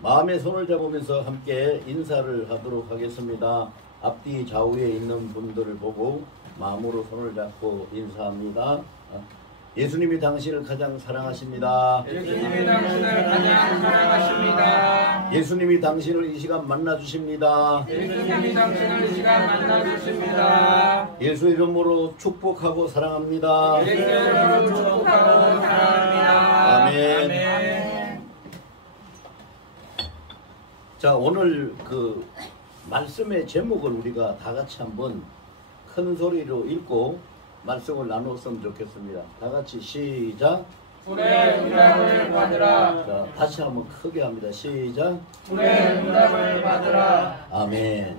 마음의 손을 잡으면서 함께 인사를 하도록 하겠습니다. 앞뒤 좌우에 있는 분들을 보고 마음으로 손을 잡고 인사합니다. 예수님이 당신을 가장 사랑하십니다. 예수님이 당신을 가장 사랑하십니다. 예수님이 당신을 이 시간 만나주십니다. 예수님이 당신을 이 시간 만나주십니다. 예수 이름으로 축복하고 사랑합니다. 예수 이름으로 축복하고 사랑합니다. 아멘. 아멘. 자, 오늘 그 말씀의 제목을 우리가 다 같이 한번 큰 소리로 읽고 말씀을 나눴으면 좋겠습니다. 다 같이 시작. 불의 응답을 받으라. 자, 다시 한번 크게 합니다. 시작. 불의 응답을 받으라. 아멘.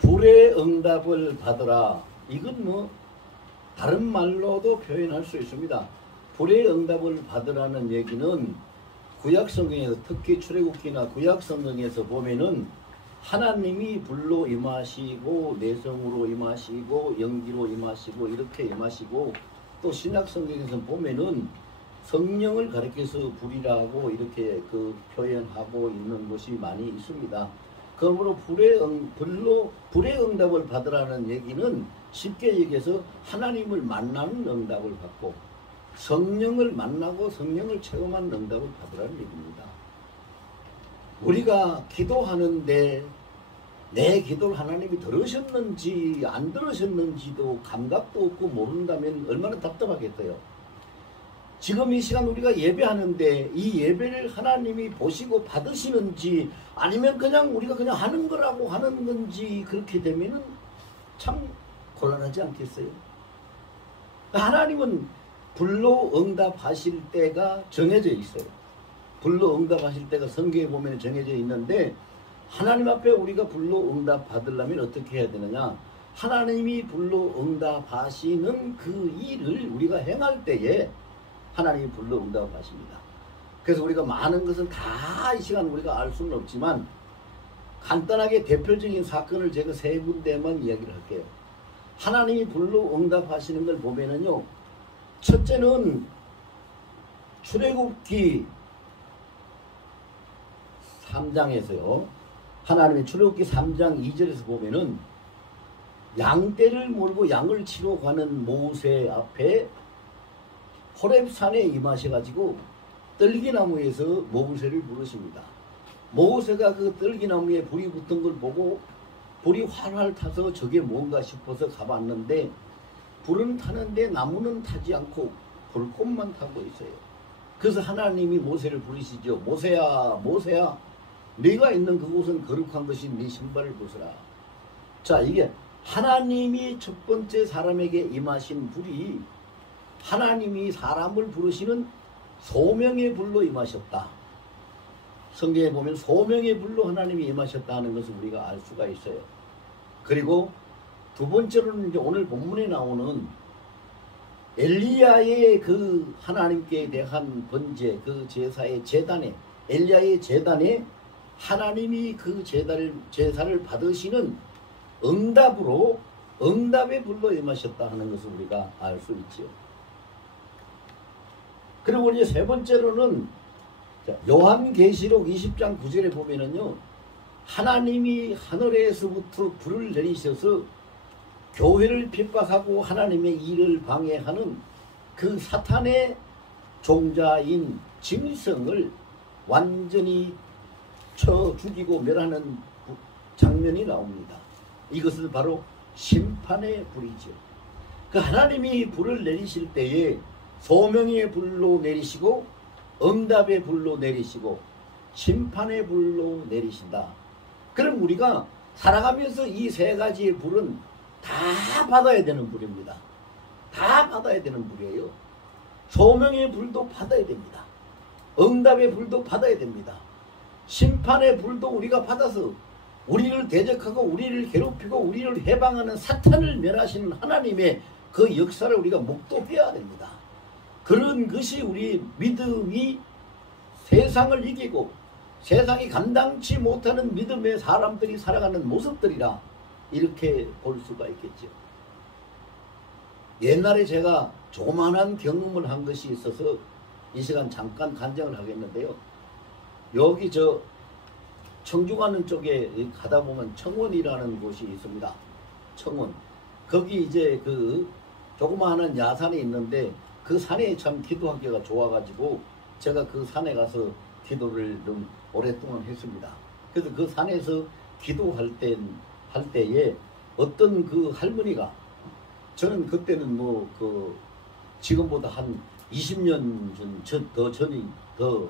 불의 응답을 받으라. 이건 뭐 다른 말로도 표현할 수 있습니다. 불의 응답을 받으라는 얘기는 구약성경에서, 특히 출애굽기나 구약성경에서 보면은 하나님이 불로 임하시고 내성으로 임하시고 연기로 임하시고 이렇게 임하시고, 또 신약성경에서 보면은 성령을 가리켜서 불이라고 이렇게 그 표현하고 있는 것이 많이 있습니다. 그러므로 불의 응답을 받으라는 얘기는 쉽게 얘기해서 하나님을 만나는 응답을 받고 성령을 만나고 성령을 체험한 응답을 받으라는 얘기입니다. 우리가 기도하는데 내 기도를 하나님이 들으셨는지 안 들으셨는지도 감각도 없고 모른다면 얼마나 답답하겠어요. 지금 이 시간 우리가 예배하는데 이 예배를 하나님이 보시고 받으시는지 아니면 그냥 우리가 그냥 하는 거라고 하는 건지, 그렇게 되면은 참 곤란하지 않겠어요? 하나님은 불로 응답하실 때가 정해져 있어요. 불로 응답하실 때가 성경에 보면 정해져 있는데, 하나님 앞에 우리가 불로 응답 받으려면 어떻게 해야 되느냐? 하나님이 불로 응답하시는 그 일을 우리가 행할 때에 하나님이 불로 응답하십니다. 그래서 우리가 많은 것은 다 이 시간 우리가 알 수는 없지만 간단하게 대표적인 사건을 제가 세 군데만 이야기를 할게요. 하나님이 불로 응답하시는 걸 보면은요, 첫째는 출애굽기 3장에서요. 하나님이 출애굽기 3장 2절에서 보면은 양떼를 몰고 양을 치러 가는 모세 앞에 호렙산에 임하셔가지고 떨기나무에서 모세를 부르십니다. 모세가 그 떨기나무에 불이 붙은 걸 보고 불이 활활 타서 저게 뭔가 싶어서 가봤는데 불은 타는데 나무는 타지 않고 불꽃만 타고 있어요. 그래서 하나님이 모세를 부르시죠. 모세야, 모세야, 네가 있는 그곳은 거룩한 것이 네 신발을 벗어라. 자, 이게 하나님이 첫 번째 사람에게 임하신 불이 하나님이 사람을 부르시는 소명의 불로 임하셨다. 성경에 보면 소명의 불로 하나님이 임하셨다 하는 것을 우리가 알 수가 있어요. 그리고 두 번째로는 이제 오늘 본문에 나오는 엘리야의 그 하나님께 대한 번제, 그 제사의 제단에, 엘리야의 제단에 하나님이 그 제사를 받으시는 응답으로, 응답의 불로 임하셨다 하는 것을 우리가 알 수 있지요. 그리고 이제 세 번째로는 요한계시록 20장 9절에 보면은요, 하나님이 하늘에서부터 불을 내리셔서 교회를 핍박하고 하나님의 일을 방해하는 그 사탄의 종자인 짐승을 완전히 쳐 죽이고 멸하는 장면이 나옵니다. 이것은 바로 심판의 불이죠. 그 하나님이 불을 내리실 때에 소명의 불로 내리시고 응답의 불로 내리시고 심판의 불로 내리신다. 그럼 우리가 살아가면서 이 세 가지의 불은 다 받아야 되는 불입니다. 다 받아야 되는 불이에요. 소명의 불도 받아야 됩니다. 응답의 불도 받아야 됩니다. 심판의 불도 우리가 받아서 우리를 대적하고 우리를 괴롭히고 우리를 해방하는 사탄을 멸하시는 하나님의 그 역사를 우리가 목도해야 됩니다. 그런 것이 우리 믿음이 세상을 이기고 세상이 감당치 못하는 믿음의 사람들이 살아가는 모습들이라 이렇게 볼 수가 있겠죠. 옛날에 제가 조그만한 경험을 한 것이 있어서 이 시간 잠깐 간증을 하겠는데요. 여기 저 청주 가는 쪽에 가다 보면 청원이라는 곳이 있습니다. 청원. 거기 이제 그 조그마한 야산이 있는데 그 산에 참 기도하기가 좋아가지고 제가 그 산에 가서 기도를 좀 오랫동안 했습니다. 그래서 그 산에서 기도할 때에 어떤 그 할머니가 저는 그때는 뭐 그 지금보다 한 20년 더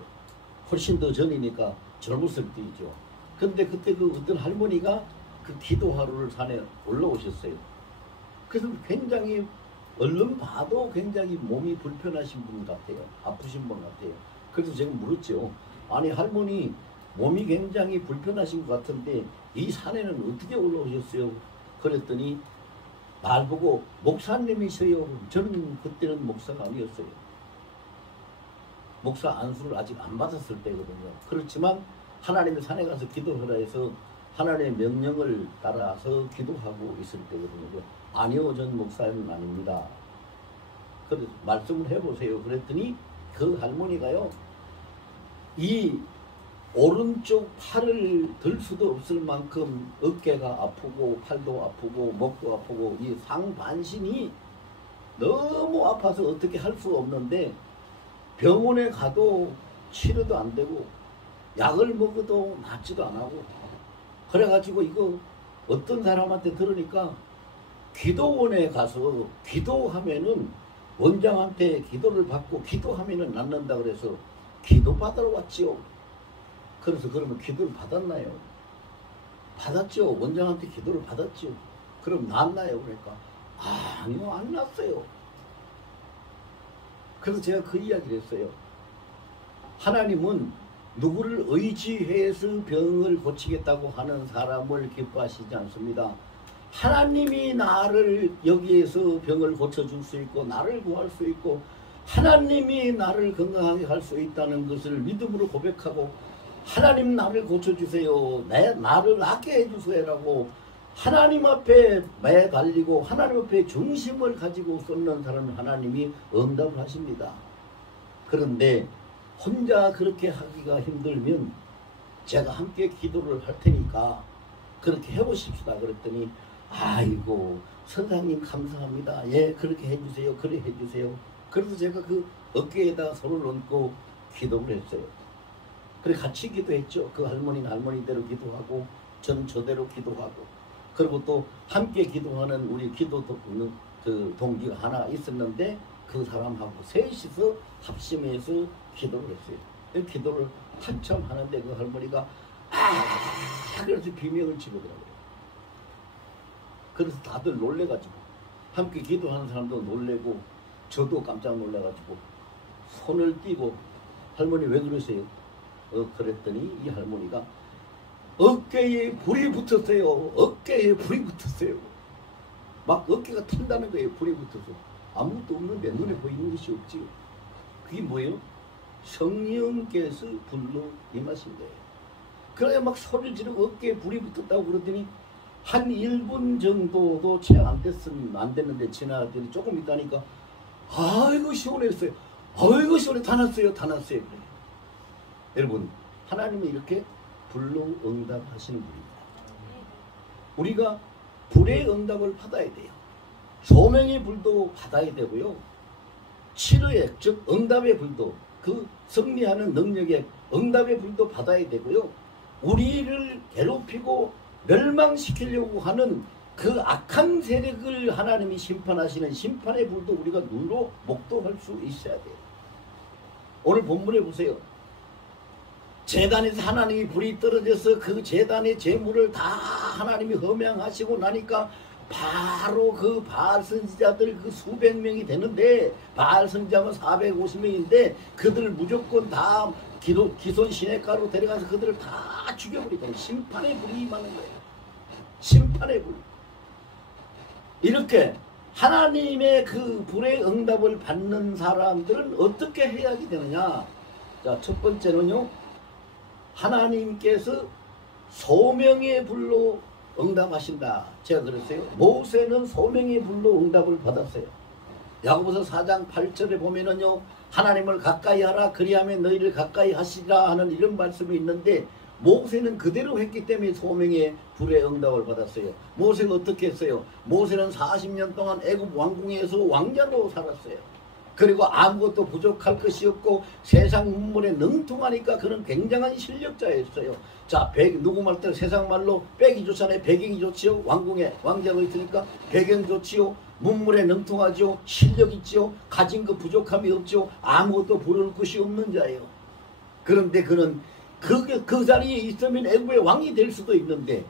훨씬 더 전이니까 젊었을 때이죠. 근데 그때 그 어떤 할머니가 그 기도하루를 산에 올라오셨어요. 그래서 굉장히 얼른 봐도 굉장히 몸이 불편하신 분 같아요. 아프신 분 같아요. 그래서 제가 물었죠. 아니 할머니 몸이 굉장히 불편하신 것 같은데 이 산에는 어떻게 올라오셨어요? 그랬더니 나보고 목사님이세요. 저는 그때는 목사가 아니었어요. 목사 안수를 아직 안 받았을 때거든요. 그렇지만 하나님의 산에 가서 기도하라 해서 하나님의 명령을 따라서 기도하고 있을 때거든요. 아니요, 전 목사님은 아닙니다. 그래서 말씀을 해보세요. 그랬더니 그 할머니가요, 이 오른쪽 팔을 들 수도 없을 만큼 어깨가 아프고 팔도 아프고 목도 아프고 이 상반신이 너무 아파서 어떻게 할 수가 없는데 병원에 가도 치료도 안 되고 약을 먹어도 낫지도 안 하고 그래가지고 이거 어떤 사람한테 들으니까 기도원에 가서 기도하면은 원장한테 기도를 받고 기도하면은 낫는다 그래서 기도 받으러 왔지요. 그래서 그러면 기도를 받았나요? 받았죠. 원장한테 기도를 받았죠. 그럼 낫나요? 그러니까 아니요, 안 낫어요. 그래서 제가 그 이야기를 했어요. 하나님은 누구를 의지해서 병을 고치겠다고 하는 사람을 기뻐하시지 않습니다. 하나님이 나를 여기에서 병을 고쳐줄 수 있고 나를 구할 수 있고 하나님이 나를 건강하게 할 수 있다는 것을 믿음으로 고백하고 하나님 나를 고쳐주세요. 나를 낫게 해주세요라고 하나님 앞에 매달리고 하나님 앞에 중심을 가지고 쏟는 사람은 하나님이 응답을 하십니다. 그런데 혼자 그렇게 하기가 힘들면 제가 함께 기도를 할 테니까 그렇게 해보십시다. 그랬더니 아이고 선생님 감사합니다. 예, 그렇게 해주세요. 그래 해주세요. 그래서 제가 그 어깨에다 손을 얹고 기도를 했어요. 그래 같이 기도했죠. 그 할머니는 할머니대로 기도하고 저는 저대로 기도하고 그리고 또 함께 기도하는 우리 기도 그 동기가 하나 있었는데 그 사람하고 셋이서 합심해서 기도를 했어요. 기도를 한참 하는데 그 할머니가 그래서 비명을 치더라고요. 그래서 다들 놀래가지고 함께 기도하는 사람도 놀래고 저도 깜짝 놀래가지고 손을 띄고 할머니 왜 그러세요? 그랬더니 이 할머니가 어깨에 불이 붙었어요. 어깨에 불이 붙었어요. 막 어깨가 탄다는 거예요. 불이 붙어서. 아무것도 없는데 눈에 보이는 것이 없지. 그게 뭐예요? 성령께서 불로 임하신 거예요. 그래야 막 소리를 지르고 어깨에 불이 붙었다고 그러더니 한 1분 정도도 채 안 됐는데 지나더니 조금 있다니까 아이고 시원했어요. 아이고 시원해. 다 났어요. 다 났어요. 그래. 여러분 하나님은 이렇게 불로 응답하시는 분입니다. 우리가 불의 응답을 받아야 돼요. 소명의 불도 받아야 되고요. 치료의 즉 응답의 불도 그 승리하는 능력의 응답의 불도 받아야 되고요. 우리를 괴롭히고 멸망시키려고 하는 그 악한 세력을 하나님이 심판하시는 심판의 불도 우리가 눈으로 목도할 수 있어야 돼요. 오늘 본문에 보세요. 제단에서 하나님이 불이 떨어져서 그 제단의 제물을 다 하나님이 흠양하시고 나니까 바로 그 바알 선지자들 그 수백 명이 되는데 바알 선지자만 450명인데 그들을 무조건 다 기손 시냇가로 데려가서 그들을 다 죽여버리고 심판의 불이 임하는 거예요. 심판의 불. 이렇게 하나님의 그 불의 응답을 받는 사람들은 어떻게 해야지 되느냐? 자, 첫 번째는요. 하나님께서 소명의 불로 응답하신다. 제가 그랬어요. 모세는 소명의 불로 응답을 받았어요. 야고보서 4장 8절에 보면은요. 하나님을 가까이 하라 그리하면 너희를 가까이 하시리라 하는 이런 말씀이 있는데 모세는 그대로 했기 때문에 소명의 불의 응답을 받았어요. 모세가 어떻게 했어요? 모세는 40년 동안 애굽 왕궁에서 왕자로 살았어요. 그리고 아무것도 부족할 것이 없고 세상 문물에 능통하니까 그런 굉장한 실력자였어요. 자, 누구 말대로 세상 말로 빼기 좋잖아요. 배경이 좋지요. 왕궁에 왕자로 있으니까 배경 좋지요. 문물에 능통하죠. 실력 있죠. 가진 것 부족함이 없죠. 아무것도 부러울 것이 없는 자예요. 그런데 그는 그 자리에 있으면 애굽의 왕이 될 수도 있는데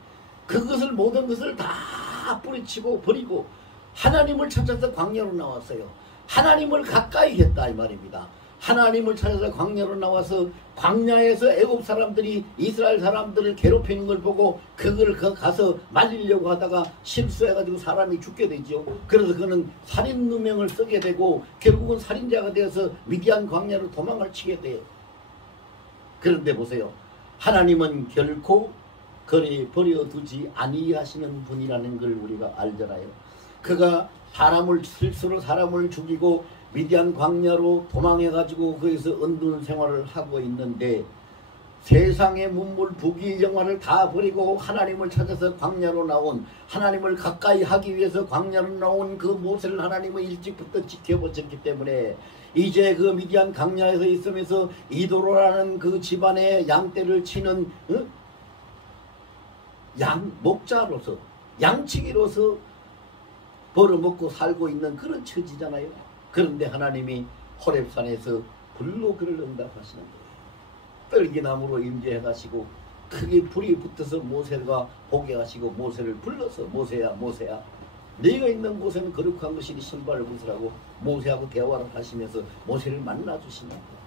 그것을 모든 것을 다 뿌리치고 버리고 하나님을 찾아서 광야로 나왔어요. 하나님을 가까이 했다 이 말입니다. 하나님을 찾아서 광야로 나와서 광야에서 애굽 사람들이 이스라엘 사람들을 괴롭히는 걸 보고 그걸 가서 말리려고 하다가 실수해가지고 사람이 죽게 되죠. 그래서 그는 살인 누명을 쓰게 되고 결국은 살인자가 되어서 미디안 광야로 도망을 치게 돼요. 그런데 보세요. 하나님은 결코 버려두지 아니하시는 분이라는 걸 우리가 알잖아요. 그가 실수로 사람을 죽이고 미디안 광야로 도망해가지고 거기서 은둔 생활을 하고 있는데 세상의 문물 부귀 영화를 다 버리고 하나님을 찾아서 광야로 나온 하나님을 가까이 하기 위해서 광야로 나온 그 모세를 하나님은 일찍부터 지켜보셨기 때문에 이제 그 미디안 광야에서 있으면서 이도로라는 그 집안의 양떼를 치는 목자로서 양치기로서 벌어먹고 살고 있는 그런 처지잖아요. 그런데 하나님이 호렙산에서 불로 그를 응답하시는 거예요. 떨기나무로 임재해 가시고 크게 불이 붙어서 모세가 보게 하시고 모세를 불러서 모세야 모세야 네가 있는 곳에는 거룩한 것이니 신발을 벗으라고 모세하고 대화를 하시면서 모세를 만나 주시는 거예요.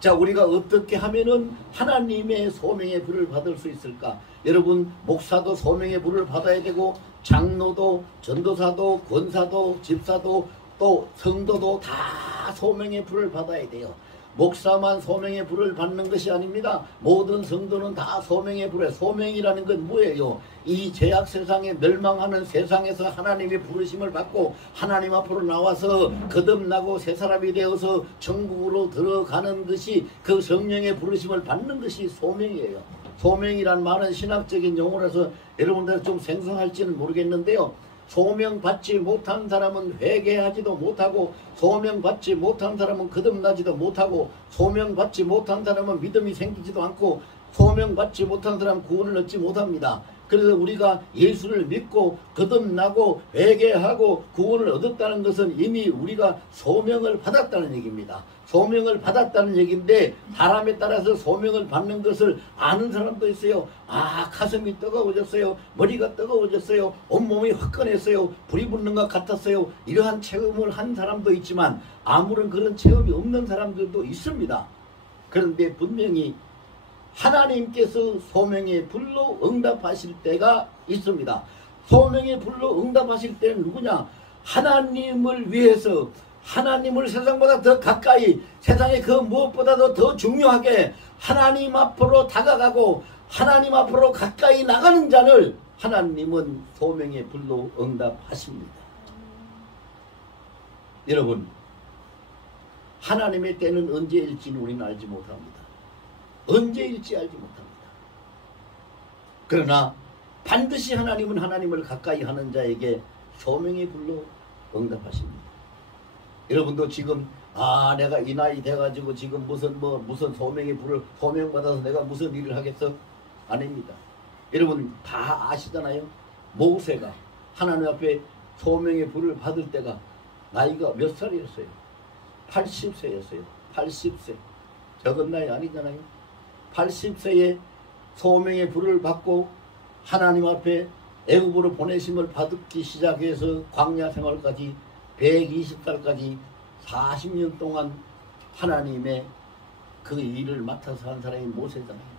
자, 우리가 어떻게 하면은 하나님의 소명의 불을 받을 수 있을까? 여러분, 목사도 소명의 불을 받아야 되고 장로도 전도사도 권사도 집사도 또 성도도 다 소명의 불을 받아야 돼요. 목사만 소명의 불을 받는 것이 아닙니다. 모든 성도는 다 소명의 불에, 소명이라는 건 뭐예요? 이 죄악 세상에 멸망하는 세상에서 하나님의 부르심을 받고 하나님 앞으로 나와서 거듭나고 새 사람이 되어서 천국으로 들어가는 것이 그 성령의 부르심을 받는 것이 소명이에요. 소명이란 말은 신학적인 용어라서 여러분들 좀 생소할지는 모르겠는데요. 소명받지 못한 사람은 회개하지도 못하고 소명받지 못한 사람은 거듭나지도 못하고 소명받지 못한 사람은 믿음이 생기지도 않고 소명받지 못한 사람은 구원을 얻지 못합니다. 그래서 우리가 예수를 믿고 거듭나고 회개하고 구원을 얻었다는 것은 이미 우리가 소명을 받았다는 얘기입니다. 소명을 받았다는 얘기인데 사람에 따라서 소명을 받는 것을 아는 사람도 있어요. 아, 가슴이 뜨거워졌어요. 머리가 뜨거워졌어요. 온몸이 화끈했어요. 불이 붙는 것 같았어요. 이러한 체험을 한 사람도 있지만 아무런 그런 체험이 없는 사람들도 있습니다. 그런데 분명히 하나님께서 소명의 불로 응답하실 때가 있습니다. 소명의 불로 응답하실 때는 누구냐? 하나님을 위해서 하나님을 세상보다 더 가까이 세상의 그 무엇보다도 더 중요하게 하나님 앞으로 다가가고 하나님 앞으로 가까이 나가는 자를 하나님은 소명의 불로 응답하십니다. 여러분, 하나님의 때는 언제일지는 우리는 알지 못합니다. 언제일지 알지 못합니다. 그러나 반드시 하나님은 하나님을 가까이 하는 자에게 소명의 불로 응답하십니다. 여러분도 지금 내가 이 나이 돼가지고 지금 무슨 소명의 불을 소명받아서 내가 무슨 일을 하겠어? 아닙니다. 여러분 다 아시잖아요. 모세가 하나님 앞에 소명의 불을 받을 때가 나이가 몇 살이었어요? 80세였어요. 80세. 적은 나이 아니잖아요. 80세에 소명의 불을 받고 하나님 앞에 애굽으로 보내심을 받기 시작해서 광야 생활까지 120살까지 40년 동안 하나님의 그 일을 맡아서 한 사람이 모세잖아요.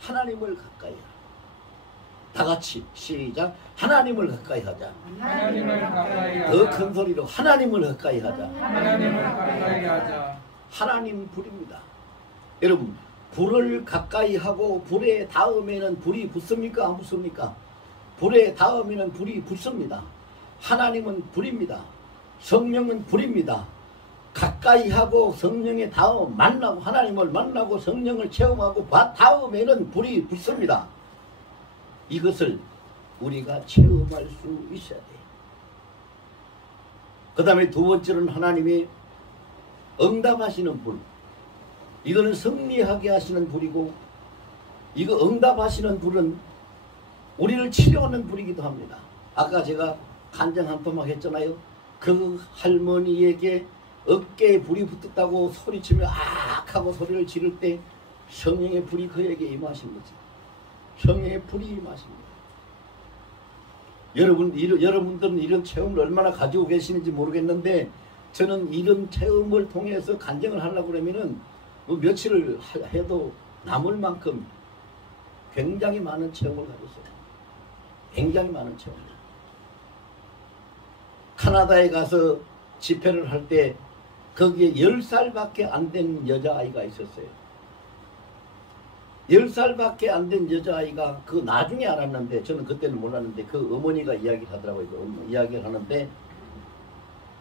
하나님을 가까이 하라. 다 같이 시작. 하나님을 가까이 하자. 하나님을 가까이 하자. 더 큰 소리로 하나님을 가까이 하자. 하나님을 가까이 하자. 하나님 불입니다. 여러분, 불을 가까이 하고 불에 닿으면 불이 붙습니까? 안 붙습니까? 불에 닿으면 불이 붙습니다. 하나님은 불입니다. 성령은 불입니다. 가까이 하고 성령의 다음 만나고 하나님을 만나고 성령을 체험하고 다음에는 불이 붙습니다. 이것을 우리가 체험할 수 있어야 돼요. 그 다음에 두 번째로는 하나님이 응답하시는 불. 이거는 승리하게 하시는 불이고, 이거 응답하시는 불은 우리를 치료하는 불이기도 합니다. 아까 제가 간증 한 토막 했잖아요. 그 할머니에게 어깨에 불이 붙었다고 소리치며 악 하고 소리를 지를 때 성령의 불이 그에게 임하신 거죠. 성령의 불이 임하십니다. 여러분들은 이런 체험을 얼마나 가지고 계시는지 모르겠는데, 저는 이런 체험을 통해서 간증을 하려고 그러면은 며칠을 해도 남을 만큼 굉장히 많은 체험을 가졌어요. 굉장히 많은 체험. 카나다에 가서 집회를 할 때 거기에 10살밖에 안 된 여자아이가 있었어요. 10살밖에 안 된 여자아이가 그 나중에 알았는데, 저는 그때는 몰랐는데 그 어머니가 이야기를 하더라고요. 이야기를 하는데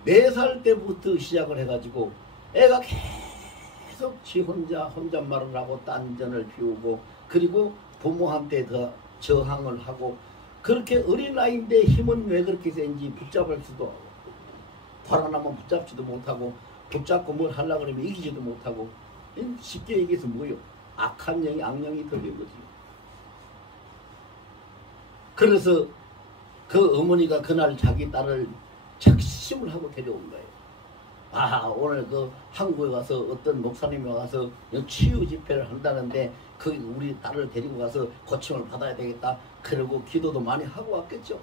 4살 때부터 시작을 해가지고 애가 계속 지 혼잣말을 하고 딴전을 피우고, 그리고 부모한테 더 저항을 하고, 그렇게 어린아이인데 힘은 왜 그렇게 센지 붙잡을 수도 하고, 불안하면 붙잡지도 못하고, 붙잡고 뭘 하려고 그러면 이기지도 못하고, 쉽게 얘기해서 뭐예요? 악한 영이 악령이 들린 거지. 그래서 그 어머니가 그날 자기 딸을 작심을 하고 데려온 거예요. 아, 오늘 그 한국에 가서 어떤 목사님이 와서 치유 집회를 한다는데 그 우리 딸을 데리고 가서 고침을 받아야 되겠다. 그러고 기도도 많이 하고 왔겠죠.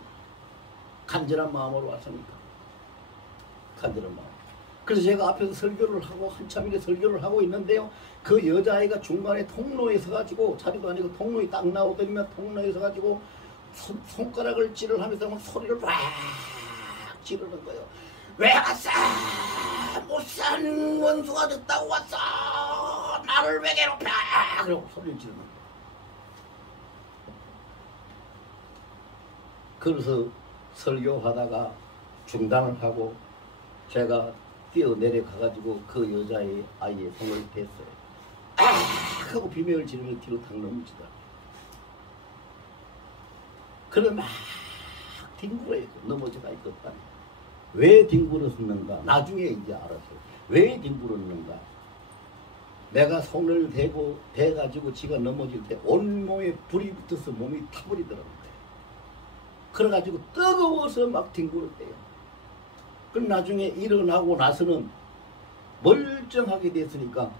간절한 마음으로 왔으니까. 간절한 마음. 그래서 제가 앞에서 설교를 하고 한참 이렇게 설교를 하고 있는데요. 그 여자아이가 중간에 통로에 서가지고, 자리도 아니고 통로에 딱 나오더니만 통로에 서가지고 손가락을 찌르면서 막 소리를 막 지르는 거예요. 왜 왔어? 못산 원수가 됐다고 왔어. 나를 왜 괴롭혀? 그러고 소리를 지르는 거예요. 그래서 설교하다가 중단을 하고 제가 뛰어내려가가지고 그 여자의 아이의 손을 댔어요. 아! 하고 비명을 지르며 뒤로 탁 넘치더라고요. 그래 막 뒹굴어요. 넘어져가 있었다. 왜 뒹굴었는가? 나중에 이제 알았어요. 왜 뒹굴었는가? 내가 손을 대가지고 지가 넘어질 때 온몸에 불이 붙어서 몸이 타버리더라고요. 그래가지고 뜨거워서 막 뒹굴었대요. 그럼 나중에 일어나고 나서는 멀쩡하게 됐으니까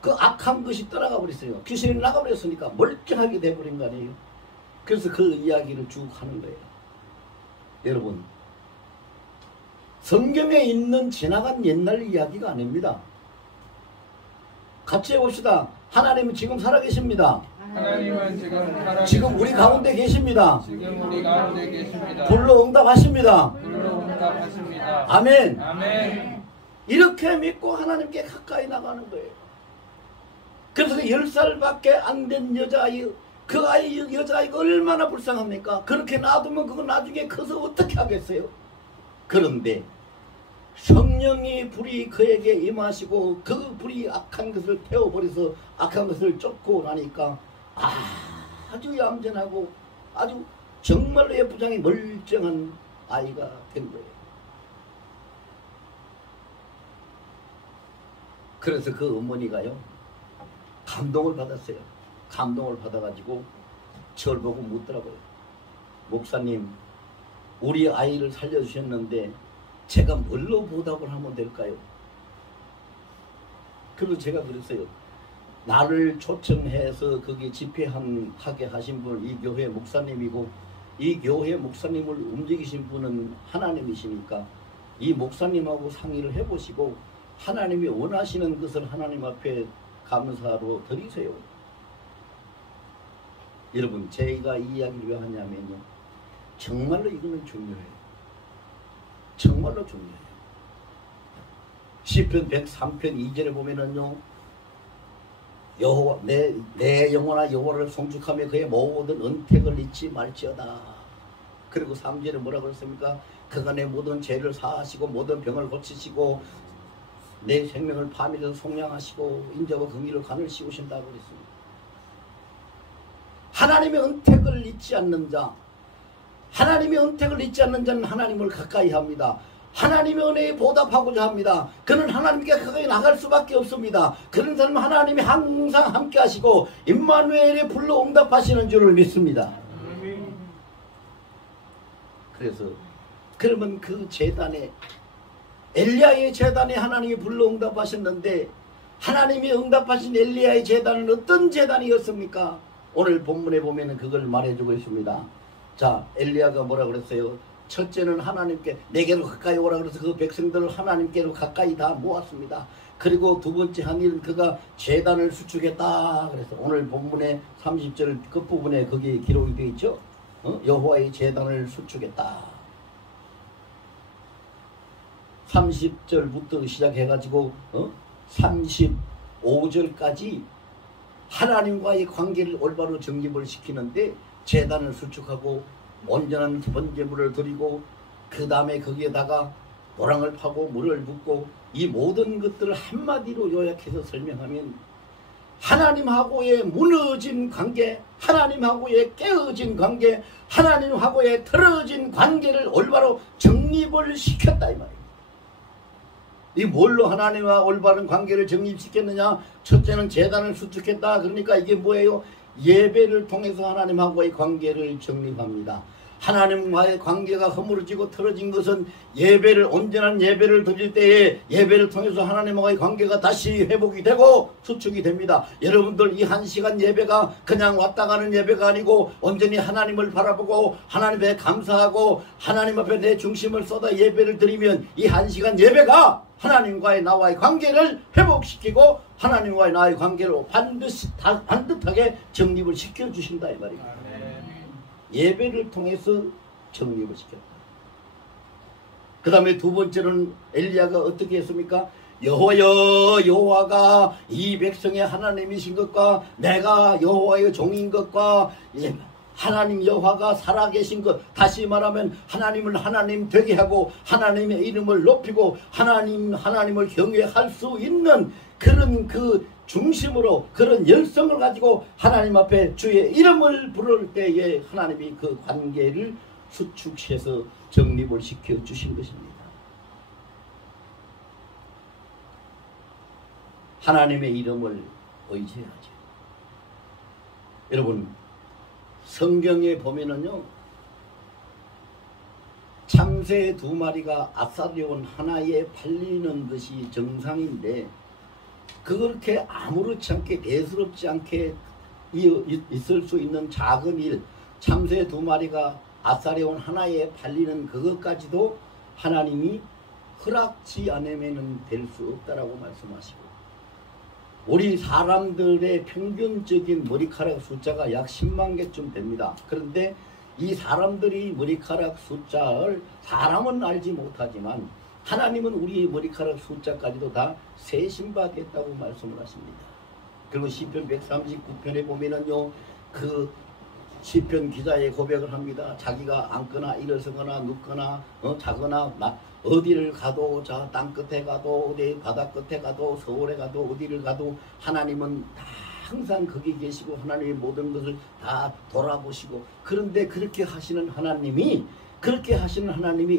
그 악한 것이 떠나가 버렸어요. 귀신이 나가버렸으니까 멀쩡하게 돼버린 거 아니에요. 그래서 그 이야기를 쭉 하는 거예요. 여러분, 성경에 있는 지나간 옛날 이야기가 아닙니다. 같이 해봅시다. 하나님은 지금 살아계십니다. 하나님은 지금 우리 가운데 계십니다. 지금 우리 가운데 계십니다. 불로 응답하십니다. 불로 응답하십니다. 아멘. 아멘. 이렇게 믿고 하나님께 가까이 나가는 거예요. 그래서 10살밖에 안 된 여자아이, 그 여자아이가 얼마나 불쌍합니까? 그렇게 놔두면 그거 나중에 커서 어떻게 하겠어요? 그런데 성령이 불이 그에게 임하시고 그 불이 악한 것을 태워버려서 악한 것을 쫓고 나니까 아주 얌전하고 아주 정말로 예쁘장이 멀쩡한 아이가 된 거예요. 그래서 그 어머니가요, 감동을 받았어요. 감동을 받아가지고 저를 보고 묻더라고요. 목사님, 우리 아이를 살려주셨는데 제가 뭘로 보답을 하면 될까요? 그래서 제가 그랬어요. 나를 초청해서 거기 집회하게 하신 분은 이 교회 목사님이고, 이 교회 목사님을 움직이신 분은 하나님이시니까 이 목사님하고 상의를 해보시고 하나님이 원하시는 것을 하나님 앞에 감사로 드리세요. 여러분, 제가 이 이야기를 왜 하냐면요, 정말로 이거는 중요해요. 정말로 중요해요. 시편 103편 2절에 보면은요, 여호와 내 영혼아 여호와를 송축하며 그의 모든 은택을 잊지 말지어다. 그리고 3절에 뭐라 그랬습니까? 그가 내 모든 죄를 사하시고 모든 병을 고치시고 내 생명을 파멸해서 속량하시고 인자와 긍휼을 간을 씌우신다고 그랬습니다. 하나님의 은택을 잊지 않는 자, 하나님의 은택을 잊지 않는 자는 하나님을 가까이 합니다. 하나님의 은혜에 보답하고자 합니다. 그는 하나님께 가까이 나갈 수밖에 없습니다. 그런 사람은 하나님이 항상 함께 하시고 임마누엘의 불러 응답하시는 줄을 믿습니다. 그래서 그러면 그 제단에 엘리야의 제단에 하나님이 불러 응답하셨는데 하나님이 응답하신 엘리야의 제단은 어떤 제단이었습니까? 오늘 본문에 보면 그걸 말해주고 있습니다. 자, 엘리야가 뭐라 그랬어요? 첫째는 하나님께 내게로 가까이 오라 그래서 그 백성들을 하나님께로 가까이 다 모았습니다. 그리고 두 번째 한 일은 그가 제단을 수축했다 그래서 오늘 본문의 30절 끝부분에 거기 기록이 되어 있죠. 여호와의 제단을 수축했다. 30절부터 시작해가지고 35절까지 하나님과의 관계를 올바로 정립을 시키는데 제단을 수축하고 온전한 번제물을 드리고 그 다음에 거기에다가 도랑을 파고 물을 붓고 이 모든 것들을 한마디로 요약해서 설명하면 하나님하고의 무너진 관계, 하나님하고의 깨어진 관계, 하나님하고의 틀어진 관계를 올바로 정립을 시켰다 이 말이에요. 이 뭘로 하나님과 올바른 관계를 정립시켰느냐? 첫째는 제단을 수축했다. 그러니까 이게 뭐예요? 예배를 통해서 하나님하고의 관계를 정립합니다. 하나님과의 관계가 허물어지고 틀어진 것은 예배를 온전한 예배를 드릴 때에 예배를 통해서 하나님과의 관계가 다시 회복이 되고 수축이 됩니다. 여러분들 이 1시간 예배가 그냥 왔다 가는 예배가 아니고 온전히 하나님을 바라보고 하나님에 감사하고 하나님 앞에 내 중심을 쏟아 예배를 드리면 이 1시간 예배가 하나님과의 나와의 관계를 회복시키고 하나님과의 나의 관계로 반듯하게 정립을 시켜주신다 이 말이에요. 예배를 통해서 정립을 시켰다. 그 다음에 두 번째는 엘리야가 어떻게 했습니까? 여호와여, 여호와가 이 백성의 하나님이신 것과 내가 여호와의 종인 것과 하나님 여호와가 살아계신 것, 다시 말하면 하나님을 하나님 되게 하고 하나님의 이름을 높이고 하나님을 경외할 수 있는 그런 그 중심으로 그런 열성을 가지고 하나님 앞에 주의 이름을 부를 때에 하나님이 그 관계를 수축해서 정립을 시켜주신 것입니다. 하나님의 이름을 의지하죠. 여러분 성경에 보면은요 참새 2마리가 아사리온 하나에 팔리는 것이 정상인데 그렇게 아무렇지 않게 대수롭지 않게 있을 수 있는 작은 일, 참새 2마리가 아사리온 하나에 팔리는 그것까지도 하나님이 허락지 않으면 될 수 없다라고 말씀하시고 우리 사람들의 평균적인 머리카락 숫자가 약 10만 개쯤 됩니다. 그런데 이 사람들이 머리카락 숫자를 사람은 알지 못하지만 하나님은 우리의 머리카락 숫자까지도 다 세신 바 됐다고 말씀을 하십니다. 그리고 시편 139편에 보면은요 그 시편 기자의 고백을 합니다. 자기가 앉거나 일어서거나 눕거나 자거나 어디를 가도 자 땅끝에 가도 어디 바다 끝에 가도 서울에 가도 어디를 가도 하나님은 다 항상 거기 계시고 하나님의 모든 것을 다 돌아보시고 그런데 그렇게 하시는 하나님이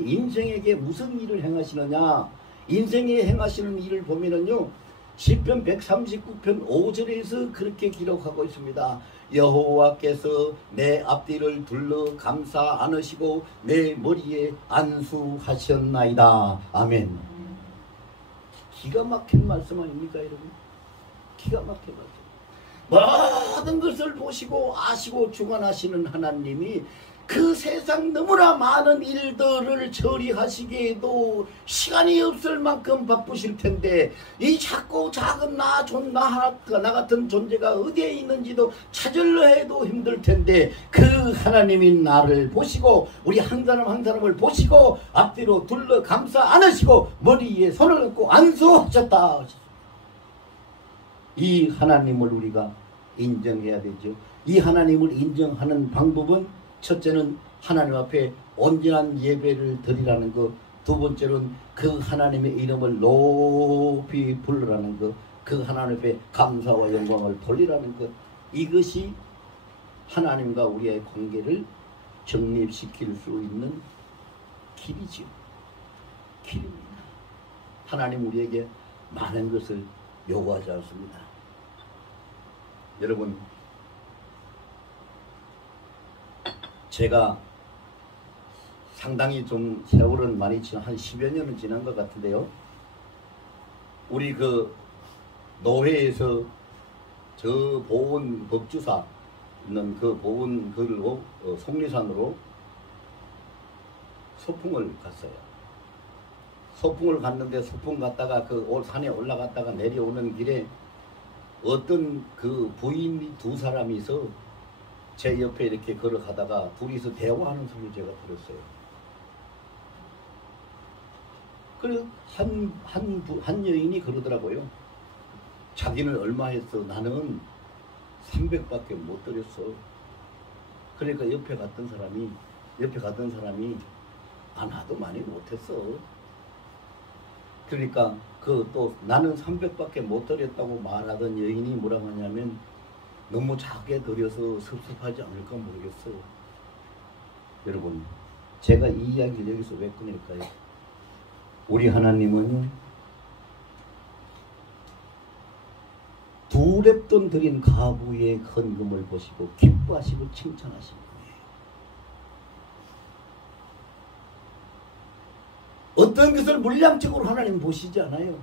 인생에게 무슨 일을 행하시느냐? 인생에 행하시는 일을 보면은요 시편 139편 5절에서 그렇게 기록하고 있습니다. 여호와께서 내 앞뒤를 둘러 감싸 안으시고 내 머리에 안수하셨나이다. 아멘. 기가 막힌 말씀 아닙니까 여러분? 기가 막힌 말씀. 모든 것을 보시고 아시고 주관하시는 하나님이 그 세상 너무나 많은 일들을 처리하시기에도 시간이 없을 만큼 바쁘실 텐데 이 작고 작은 나 같은 존재가 어디에 있는지도 찾으려 해도 힘들 텐데 그 하나님이 나를 보시고 우리 한 사람을 보시고 앞뒤로 둘러 감싸 안으시고 머리 위에 손을 얹고 안수하셨다. 이 하나님을 우리가 인정해야 되죠. 이 하나님을 인정하는 방법은 첫째는 하나님 앞에 온전한 예배를 드리라는 것, 두 번째로는 그 하나님의 이름을 높이 부르라는 것, 그 하나님 앞에 감사와 영광을 돌리라는 것, 이것이 하나님과 우리의 관계를 정립시킬 수 있는 길이지요. 길입니다. 하나님 우리에게 많은 것을 요구하지 않습니다. 여러분, 제가 상당히 좀 세월은 많이 지난 한 10여 년은 지난 것 같은데요. 우리 그 노회에서 저 보은 법주사 있는 그 보은 그로 속리산으로 소풍을 갔어요. 소풍을 갔는데 소풍 갔다가 그 산에 올라갔다가 내려오는 길에 어떤 그 부인 두 사람이서 제 옆에 이렇게 걸어가다가 둘이서 대화하는 소리를 제가 들었어요. 그래서 한 여인이 그러더라고요. 자기는 얼마 했어? 나는 300밖에 못 드렸어. 그러니까 옆에 갔던 사람이 아, 나도 많이 못했어. 그러니까 그 또 나는 300밖에 못 드렸다고 말하던 여인이 뭐라고 하냐면 너무 작게 드려서 섭섭하지 않을까 모르겠어. 여러분, 제가 이 이야기를 여기서 왜 꺼낼까요? 우리 하나님은 두 랩돈 드린 가부의 헌금을 보시고 기뻐하시고 칭찬하신 분이에요. 어떤 것을 물량적으로 하나님 보시지 않아요.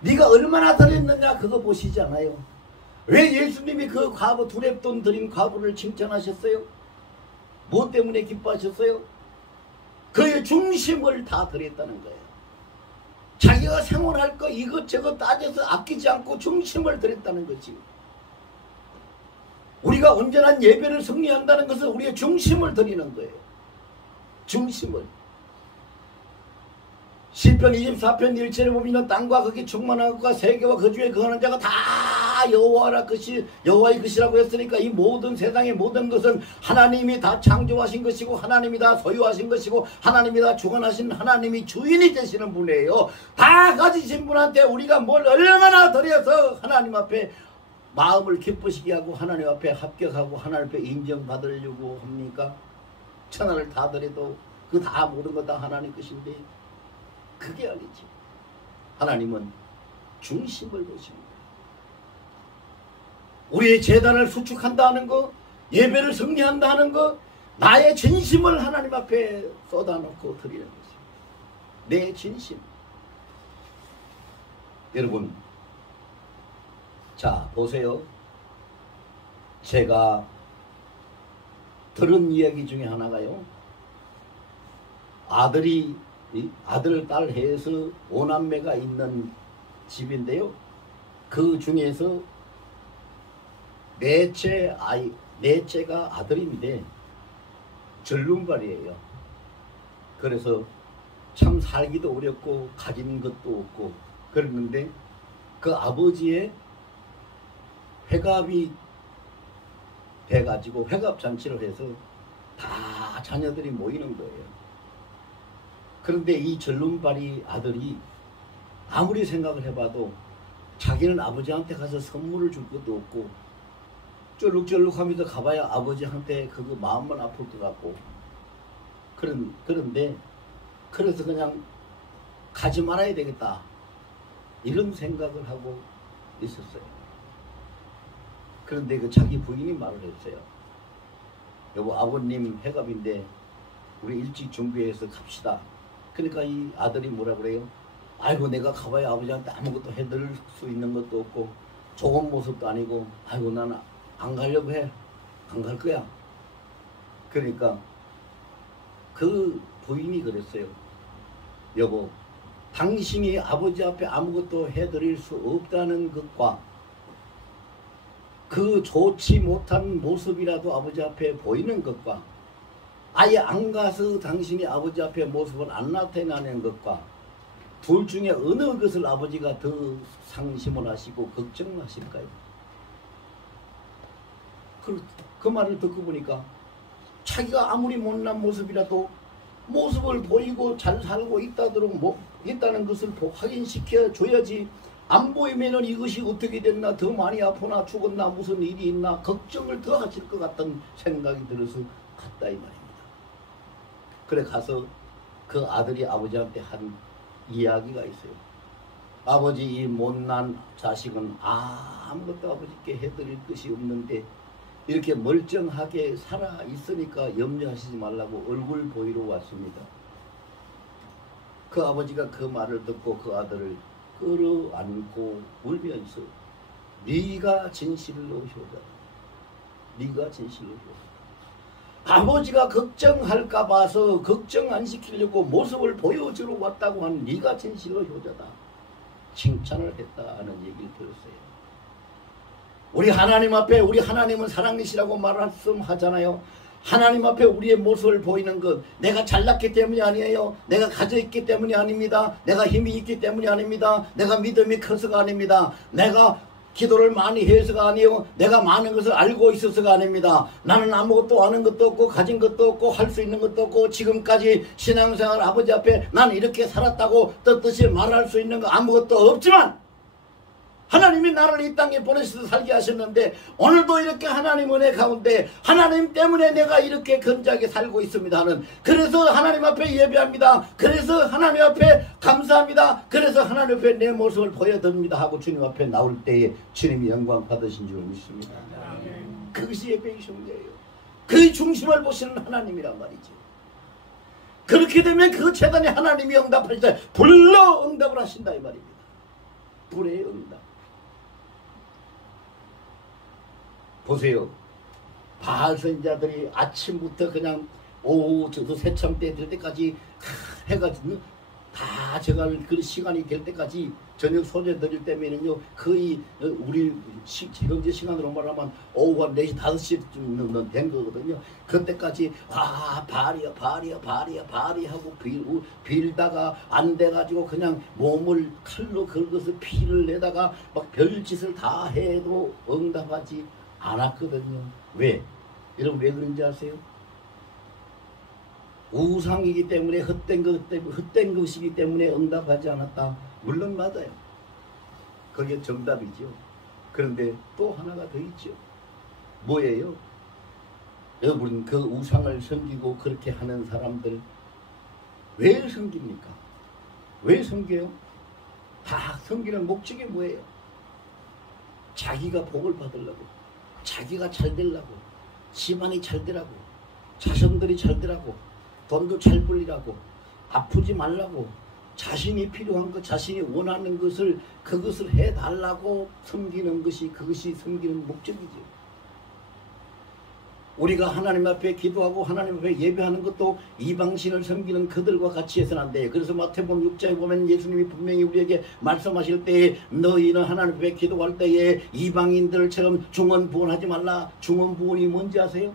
네가 얼마나 드렸느냐 그거 보시지 않아요. 왜 예수님이 그 과부 두 랩돈 드린 과부를 칭찬하셨어요? 무엇 때문에 기뻐하셨어요? 그의 중심을 다 드렸다는 거예요. 자기가 생활할 거 이것저것 따져서 아끼지 않고 중심을 드렸다는 거지. 우리가 온전한 예배를 승리한다는 것은 우리의 중심을 드리는 거예요. 중심을. 시편 24편 1절에 보면 땅과 거기 충만한 것과 세계와 그 주에 거하는 자가 다 여호와라 것이 여호와의 것이라고 했으니까 이 모든 세상의 모든 것은 하나님이 다 창조하신 것이고 하나님이 다 소유하신 것이고 하나님이 다 주관하신 하나님이 주인이 되시는 분이에요. 다 가지신 분한테 우리가 뭘 얼마나 드려서 하나님 앞에 마음을 기쁘시게 하고 하나님 앞에 합격하고 하나님 앞에 인정받으려고 합니까? 천하를 다 드려도 그 다 모든 것 다 하나님 것인데 그게 아니지. 하나님은 중심을 보십니다. 우리의 재단을 수축한다는 거, 예배를 승리한다는 거, 나의 진심을 하나님 앞에 쏟아놓고 드리는 것입니다. 내 진심. 여러분, 자 보세요. 제가 들은 이야기 중에 하나가요. 아들, 딸 해서 5남매가 있는 집인데요. 그 중에서 넷째가 아들인데 절름발이에요. 그래서 참 살기도 어렵고 가진 것도 없고 그랬는데 그 아버지의 회갑이 돼가지고 회갑잔치를 해서 다 자녀들이 모이는 거예요. 그런데 이 절름발이 아들이 아무리 생각을 해봐도 자기는 아버지한테 가서 선물을 줄 것도 없고 쩔룩쩔룩하면서 가봐야 아버지한테 그거 마음만 아플 것 같고 그런데 그래서 그냥 가지 말아야 되겠다 이런 생각을 하고 있었어요. 그런데 그 자기 부인이 말을 했어요. 여보, 아버님 회갑인데 우리 일찍 준비해서 갑시다. 그러니까 이 아들이 뭐라 그래요? 아이고, 내가 가봐야 아버지한테 아무것도 해드릴 수 있는 것도 없고 좋은 모습도 아니고 아이고, 나는 안 가려고 해. 안 갈 거야. 그러니까 그 부인이 그랬어요. 여보, 당신이 아버지 앞에 아무것도 해드릴 수 없다는 것과 그 좋지 못한 모습이라도 아버지 앞에 보이는 것과 아예 안 가서 당신이 아버지 앞에 모습을 안 나타내는 것과 둘 중에 어느 것을 아버지가 더 상심을 하시고 걱정하실까요? 그 말을 듣고 보니까 자기가 아무리 못난 모습이라도 모습을 보이고 잘 살고 있다는 것을 확인시켜 줘야지. 안 보이면은 이것이 어떻게 됐나, 더 많이 아프나 죽었나 무슨 일이 있나 걱정을 더 하실 것 같은 생각이 들어서 갔다 이 말입니다. 그래 가서 그 아들이 아버지한테 한 이야기가 있어요. 아버지, 이 못난 자식은 아무것도 아버지께 해드릴 것이 없는데 이렇게 멀쩡하게 살아 있으니까 염려하시지 말라고 얼굴 보이러 왔습니다. 그 아버지가 그 말을 듣고 그 아들을 끌어안고 울면서 네가 진실로 효자다. 네가 진실로 효자다. 아버지가 걱정할까 봐서 걱정 안 시키려고 모습을 보여주러 왔다고 한 네가 진실로 효자다. 칭찬을 했다는 얘기를 들었어요. 우리 하나님 앞에 우리 하나님은 사랑이시라고 말씀하잖아요. 하나님 앞에 우리의 모습을 보이는 것, 내가 잘났기 때문이 아니에요. 내가 가져있기 때문이 아닙니다. 내가 힘이 있기 때문이 아닙니다. 내가 믿음이 커서가 아닙니다. 내가 기도를 많이 해서가 아니요, 내가 많은 것을 알고 있어서가 아닙니다. 나는 아무것도 아는 것도 없고 가진 것도 없고 할 수 있는 것도 없고 지금까지 신앙생활 아버지 앞에 나는 이렇게 살았다고 떳떳이 말할 수 있는 거 아무것도 없지만 하나님이 나를 이 땅에 보내셔서 살게 하셨는데 오늘도 이렇게 하나님 은혜 가운데 하나님 때문에 내가 이렇게 건강하게 살고 있습니다 하는, 그래서 하나님 앞에 예배합니다. 그래서 하나님 앞에 감사합니다. 그래서 하나님 앞에 내 모습을 보여드립니다 하고 주님 앞에 나올 때에 주님이 영광 받으신 줄 믿습니다. 그것이 예배의 중요해요. 그 중심을 보시는 하나님이란 말이죠. 그렇게 되면 그 재단에 하나님이 응답하시다. 불러 응답을 하신다 이 말입니다. 불의 응답. 보세요. 바알 선지자들이 아침부터 그냥 오후 저도 새참 때 될 때까지 해가 다 제가 그 시간이 될 때까지 저녁 소재 드릴 때면은요 거의 우리 현재 시간으로 말하면 오후 한 4시 5시쯤 된 거거든요. 그때까지 발이야 하고 빌다가 안 돼가지고 그냥 몸을 칼로 긁어서 피를 내다가 막 별짓을 다 해도 응답하지 않았거든요. 왜? 여러분 왜 그런지 아세요? 우상이기 때문에 헛된 것이기 때문에 응답하지 않았다. 물론 맞아요. 그게 정답이죠. 그런데 또 하나가 더 있죠. 뭐예요? 여러분 그 우상을 섬기고 그렇게 하는 사람들 왜 섬깁니까? 왜 섬겨요? 다 섬기는 목적이 뭐예요? 자기가 복을 받으려고, 자기가 잘 되려고, 집안이 잘 되라고, 자손들이 잘 되라고, 돈도 잘 벌리라고, 아프지 말라고, 자신이 필요한 것, 자신이 원하는 것을 그것을 해달라고 섬기는 것이, 그것이 섬기는 목적이죠. 우리가 하나님 앞에 기도하고 하나님 앞에 예배하는 것도 이방신을 섬기는 그들과 같이 해서는 안 돼요. 그래서 마태복음 6장에 보면 예수님이 분명히 우리에게 말씀하실 때에 너희는 하나님 앞에 기도할 때에 이방인들처럼 중언부언하지 말라. 중언부언이 뭔지 아세요?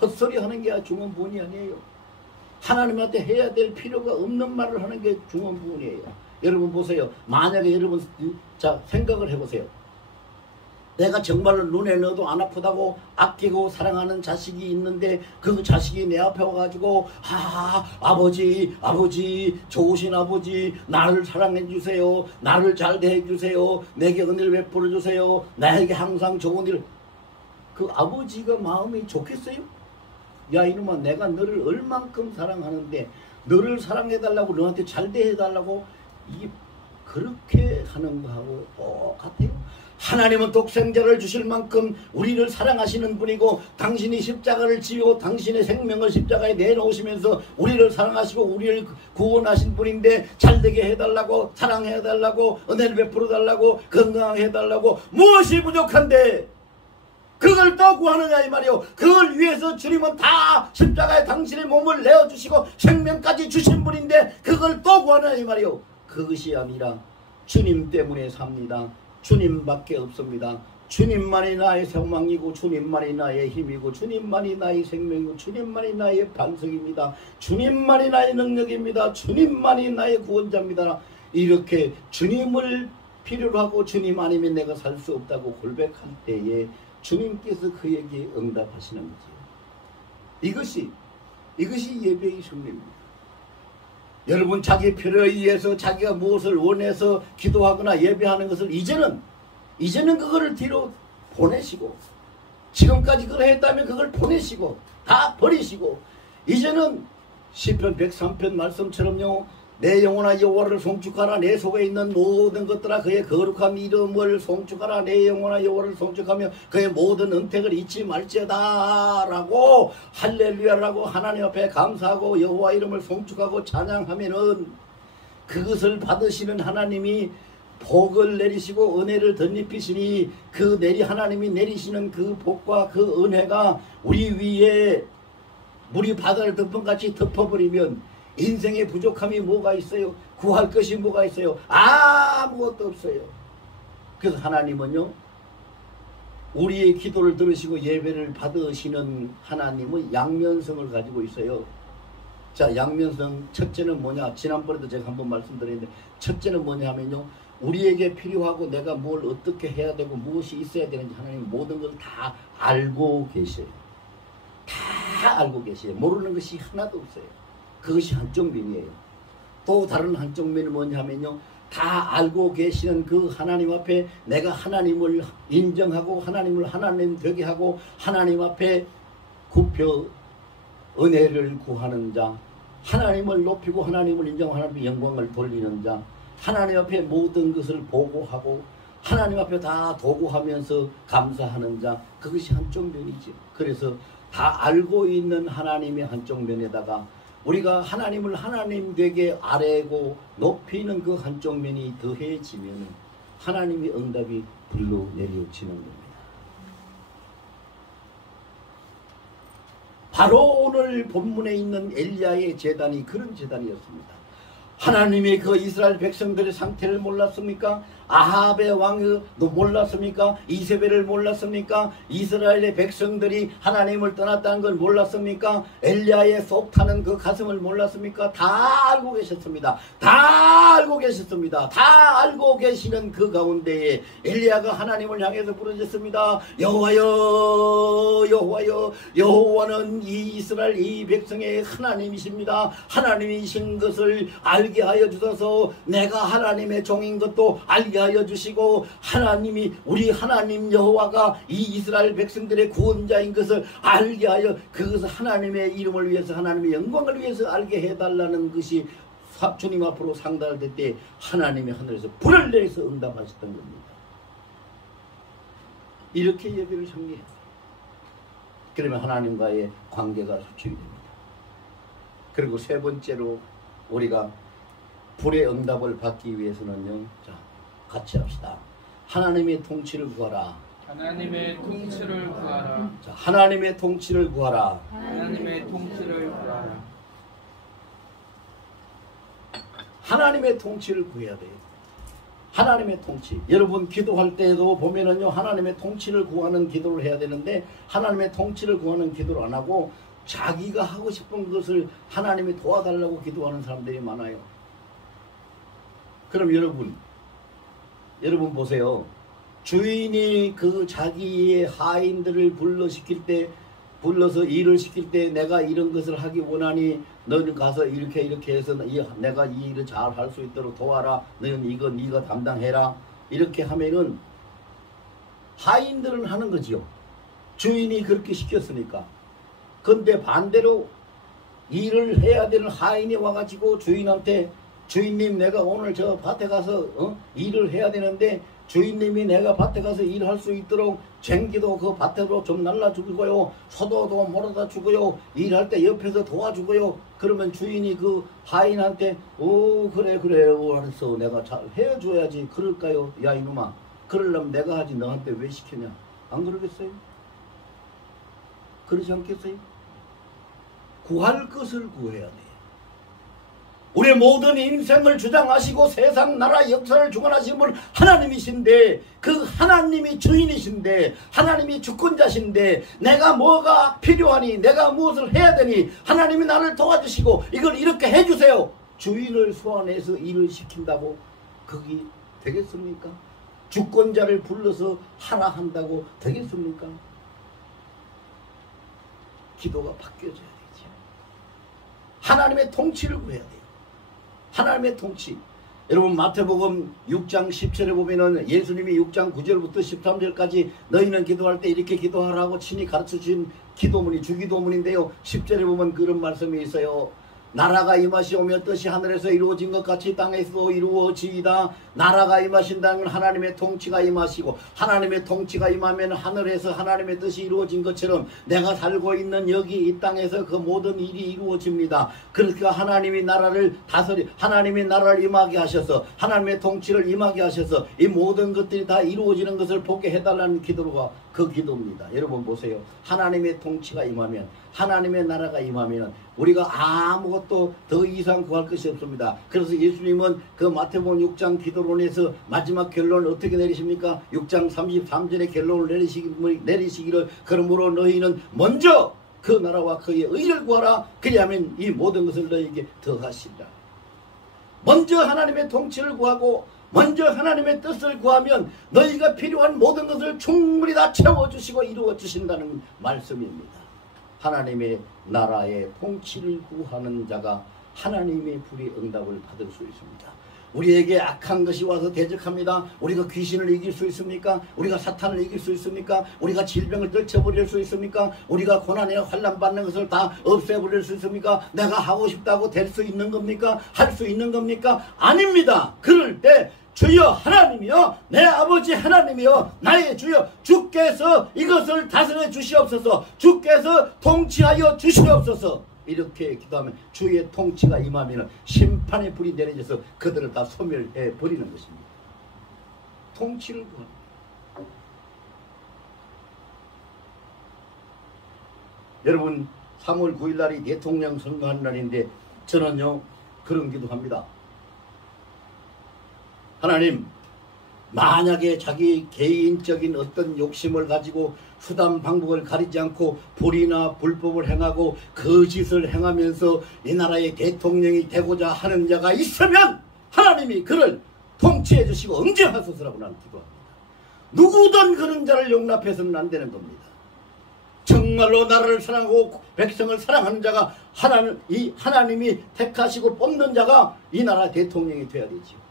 헛소리 하는 게 중언부언이 아니에요. 하나님한테 해야 될 필요가 없는 말을 하는 게 중언부언이에요. 여러분 보세요. 만약에 여러분 자 생각을 해보세요. 내가 정말로 눈에 넣어도 안 아프다고 아끼고 사랑하는 자식이 있는데 그 자식이 내 앞에 와가지고 아버지 좋으신 아버지 나를 사랑해 주세요. 나를 잘 대해 주세요. 내게 은혜를 베풀어 주세요. 나에게 항상 좋은 일. 그 아버지가 마음이 좋겠어요? 야 이놈아 내가 너를 얼만큼 사랑하는데 너를 사랑해달라고 너한테 잘 대해달라고 이게 그렇게 하는 거하고 똑같아요. 하나님은 독생자를 주실 만큼 우리를 사랑하시는 분이고 당신이 십자가를 지고 당신의 생명을 십자가에 내놓으시면서 우리를 사랑하시고 우리를 구원하신 분인데 잘되게 해달라고 사랑해달라고 은혜를 베풀어 달라고 건강하게 해달라고 무엇이 부족한데 그걸 또 구하느냐 이 말이요. 그걸 위해서 주님은 다 십자가에 당신의 몸을 내어주시고 생명까지 주신 분인데 그걸 또 구하느냐 이 말이요. 그것이 아니라 주님 때문에 삽니다. 주님밖에 없습니다. 주님만이 나의 소망이고 주님만이 나의 힘이고 주님만이 나의 생명이고 주님만이 나의 반석입니다. 주님만이 나의 능력입니다. 주님만이 나의 구원자입니다. 이렇게 주님을 필요로 하고 주님 아니면 내가 살 수 없다고 고백할 때에 주님께서 그에게 응답하시는 거죠. 이것이 이것이 예배의 승리입니다. 여러분 자기 필요에 의해서 자기가 무엇을 원해서 기도하거나 예배하는 것을 이제는 그거를 뒤로 보내시고, 지금까지 그걸 했다면 그걸 보내시고 다 버리시고, 이제는 시편 103편 말씀처럼요, 내 영혼아 여호와를 송축하라. 내 속에 있는 모든 것들아 그의 거룩한 이름을 송축하라. 내 영혼아 여호와를 송축하며 그의 모든 은택을 잊지 말지어다 라고, 할렐루야라고 하나님 앞에 감사하고 여호와 이름을 송축하고 찬양하면은, 그것을 받으시는 하나님이 복을 내리시고 은혜를 덧입히시니, 하나님이 내리시는 그 복과 그 은혜가 우리 위에 물이 바다를 덮은같이 덮어버리면 인생에 부족함이 뭐가 있어요? 구할 것이 뭐가 있어요? 아무것도 없어요. 그래서 하나님은요, 우리의 기도를 들으시고 예배를 받으시는 하나님은 양면성을 가지고 있어요. 자, 양면성 첫째는 뭐냐? 지난번에도 제가 한번 말씀드렸는데, 첫째는 뭐냐 하면요, 우리에게 필요하고 내가 뭘 어떻게 해야 되고 무엇이 있어야 되는지 하나님 모든 걸 다 알고 계셔요. 다 알고 계셔요. 모르는 것이 하나도 없어요. 그것이 한쪽 면이에요. 또 다른 한쪽 면은 뭐냐 하면요, 다 알고 계시는 그 하나님 앞에 내가 하나님을 인정하고 하나님을 하나님 되게 하고 하나님 앞에 굽혀 은혜를 구하는 자, 하나님을 높이고 하나님을 인정하고 하나님의 영광을 돌리는 자, 하나님 앞에 모든 것을 보고하고 하나님 앞에 다 도구하면서 감사하는 자, 그것이 한쪽 면이죠. 그래서 다 알고 있는 하나님의 한쪽 면에다가 우리가 하나님을 하나님 되게 아뢰고 높이는 그 한쪽 면이 더해지면 하나님의 응답이 불로 내려치는 겁니다. 바로 오늘 본문에 있는 엘리야의 제단이 그런 제단이었습니다. 하나님이 그 이스라엘 백성들의 상태를 몰랐습니까? 아합의 왕도 몰랐습니까? 이세벨을 몰랐습니까? 이스라엘의 백성들이 하나님을 떠났다는 걸 몰랐습니까? 엘리야의 속 타는 그 가슴을 몰랐습니까? 다 알고 계셨습니다. 다 알고 계셨습니다. 다 알고 계시는 그 가운데에 엘리야가 하나님을 향해서 부르짖습니다. 여호와여, 여호와여, 여호와는 이 이스라엘 이 백성의 하나님이십니다. 하나님이신 것을 알게 하여 주셔서 내가 하나님의 종인 것도 알게 하여 주시고, 하나님이 우리 하나님 여호와가 이 이스라엘 백성들의 구원자인 것을 알게 하여 그것을 하나님의 이름을 위해서 하나님의 영광을 위해서 알게 해달라는 것이 주님 앞으로 상달할 때 하나님이 하늘에서 불을 내려서 응답하셨던 겁니다. 이렇게 예배를 정리해요. 그러면 하나님과의 관계가 수축이 됩니다. 그리고 세 번째로 우리가 불의 응답을 받기 위해서는요, 자, 같이 합시다. 하나님의 통치를 구하라. 하나님의 통치를 구하라. 자, 하나님의 통치를 구하라. 하나님의 통치를 구하라. 하나님의 통치를 구해야 돼요. 하나님의 통치. 여러분 기도할 때도 보면은요, 하나님의 통치를 구하는 기도를 해야 되는데 하나님의 통치를 구하는 기도를 안 하고 자기가 하고 싶은 것을 하나님이 도와달라고 기도하는 사람들이 많아요. 그럼 여러분 보세요. 주인이 그 자기의 하인들을 불러서 일을 시킬 때 내가 이런 것을 하기 원하니 너는 가서 이렇게 해서 내가 이 일을 잘 할 수 있도록 도와라. 너는 이거 네가 담당해라. 이렇게 하면은 하인들은 하는 거지요. 주인이 그렇게 시켰으니까. 근데 반대로 일을 해야 되는 하인이 와가지고 주인한테, 주인님 내가 오늘 저 밭에 가서 일을 해야 되는데 주인님이 내가 밭에 가서 일할 수 있도록 쟁기도 그 밭으로 좀 날라주고요, 소도도 몰아다 주고요, 일할 때 옆에서 도와주고요. 그러면 주인이 그 하인한테 그래 알았어, 내가 잘 해줘야지. 그럴까요? 야 이놈아, 그러려면 내가 하지 너한테 왜 시키냐? 안 그러겠어요? 그러지 않겠어요? 구할 것을 구해야 돼요. 우리 모든 인생을 주장하시고 세상 나라 역사를 주관하신 분 하나님이신데, 그 하나님이 주인이신데, 하나님이 주권자신데, 내가 뭐가 필요하니, 내가 무엇을 해야 되니 하나님이 나를 도와주시고 이걸 이렇게 해주세요. 주인을 소환해서 일을 시킨다고 그게 되겠습니까? 주권자를 불러서 하라 한다고 되겠습니까? 기도가 바뀌어져야 되죠. 하나님의 통치를 구해야 돼요. 하나님의 통치. 여러분 마태복음 6장 10절에 보면은 예수님이 6장 9절부터 13절까지 너희는 기도할 때 이렇게 기도하라고 친히 가르쳐 주신 기도문이 주기도문인데요. 10절에 보면 그런 말씀이 있어요. 나라가 임하시오며 뜻이 하늘에서 이루어진 것 같이 땅에서도 이루어지이다. 나라가 임하신다는 건 하나님의 통치가 임하시고, 하나님의 통치가 임하면 하늘에서 하나님의 뜻이 이루어진 것처럼 내가 살고 있는 여기 이 땅에서 그 모든 일이 이루어집니다. 그러니까 하나님이 나라를 하나님이 나라를 임하게 하셔서, 하나님의 통치를 임하게 하셔서 이 모든 것들이 다 이루어지는 것을 보게 해달라는 기도가 그 기도입니다. 여러분 보세요. 하나님의 통치가 임하면, 하나님의 나라가 임하면 우리가 아무것도 더 이상 구할 것이 없습니다. 그래서 예수님은 그 마태복음 6장 기도론에서 마지막 결론을 어떻게 내리십니까? 6장 33절의 결론을 내리시기를 그러므로 너희는 먼저 그 나라와 그의 의를 구하라. 그리하면 이 모든 것을 너희에게 더하시리라. 먼저 하나님의 통치를 구하고 먼저 하나님의 뜻을 구하면 너희가 필요한 모든 것을 충분히 다 채워주시고 이루어주신다는 말씀입니다. 하나님의 나라의 통치를 구하는 자가 하나님의 불의 응답을 받을 수 있습니다. 우리에게 악한 것이 와서 대적합니다. 우리가 귀신을 이길 수 있습니까? 우리가 사탄을 이길 수 있습니까? 우리가 질병을 떨쳐버릴 수 있습니까? 우리가 고난이나 환난 받는 것을 다 없애버릴 수 있습니까? 내가 하고 싶다고 될 수 있는 겁니까? 할 수 있는 겁니까? 아닙니다. 그럴 때 주여 하나님이여, 내 아버지 하나님이여, 나의 주여, 주께서 이것을 다스려 주시옵소서, 주께서 통치하여 주시옵소서. 이렇게 기도하면 주의 통치가 임하면 심판의 불이 내려져서 그들을 다 소멸해 버리는 것입니다. 통치를 구합니다. 여러분 3월 9일 날이 대통령 선거하는 날인데 저는요 그런 기도합니다. 하나님, 만약에 자기 개인적인 어떤 욕심을 가지고 수단 방법을 가리지 않고 불이나 불법을 행하고 거짓을 행하면서 이 나라의 대통령이 되고자 하는 자가 있으면 하나님이 그를 통치해 주시고 응징하소서라고 나는 기도합니다. 누구든 그런 자를 용납해서는 안 되는 겁니다. 정말로 나라를 사랑하고 백성을 사랑하는 자가 하나님이 택하시고 뽑는 자가 이 나라 대통령이 돼야 되죠.